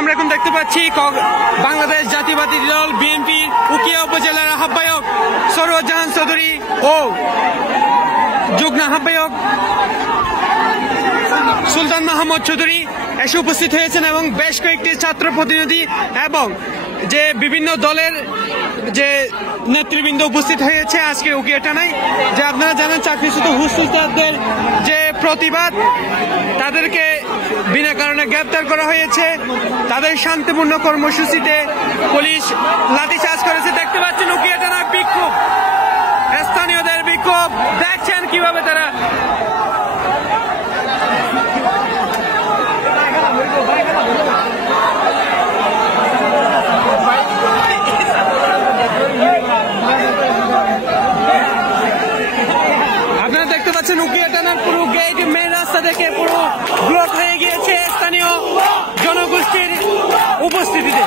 আমরা এখন দেখতে পাচ্ছি বাংলাদেশ জাতীয়তাবাদী দল বিএনপির উখিয়া উপজেলার আহ্বায়ক সরওয়ার জাহান চৌধুরী ও যুগ্ম আহ্বায়ক সুলতান মাহমুদ চৌধুরী এসে উপস্থিত হয়েছেন এবং বেশ কয়েকটি ছাত্র প্রতিনিধি এবং যে বিভিন্ন দলের যে নেতৃবৃন্দ উপস্থিত হয়েছে আজকে উখিয়া থানায়। যে আপনারা জানেন চাকরিচ্যুত হুজুরদের যে প্রতিবাদ, তাদেরকে বিনা কারণে গ্রেপ্তার করা হয়েছে। তাদের শান্তিপূর্ণ কর্মসূচিতে পুলিশ লাঠিচার্জ করেছে। দেখতে পাচ্ছেন উখিয়া থানার বিক্ষোভ, স্থানীয়দের বিক্ষোভ, দেখছেন কিভাবে তারা উখিয়া থানার পুরো গেট মেন রাস্তা থেকে পুরো ব্লক হয়ে গিয়েছে স্থানীয় জনগোষ্ঠীর উপস্থিতিতে।